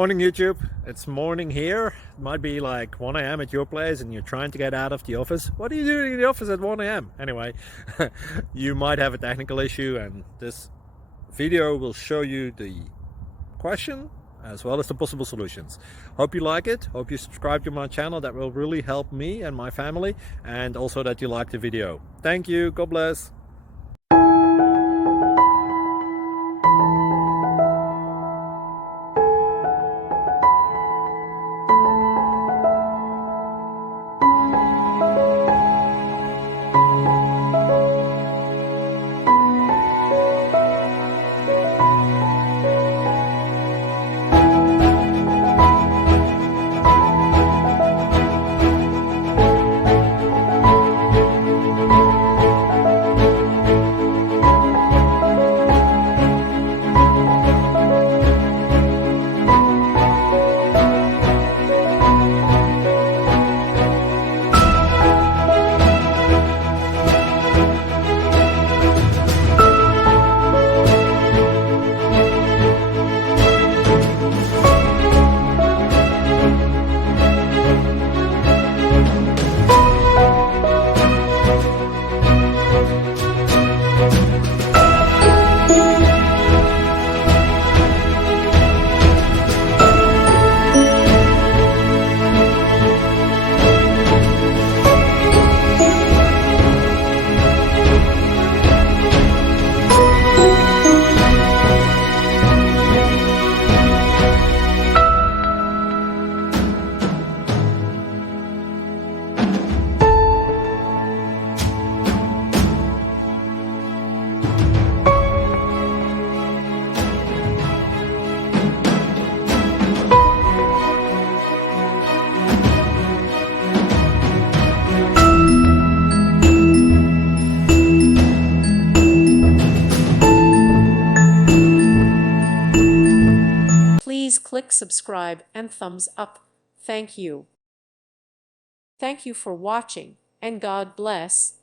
Morning YouTube, it's morning here. It might be like 1 a.m. at your place and you're trying to get out of the office. What are you doing in the office at 1 a.m.? Anyway, you might have a technical issue and this video will show you the question as well as the possible solutions. Hope you like it, hope you subscribe to my channel. That will really help me and my family, and also that you like the video. Thank you, God bless. Please click subscribe and thumbs up. Thank you. Thank you for watching, and God bless.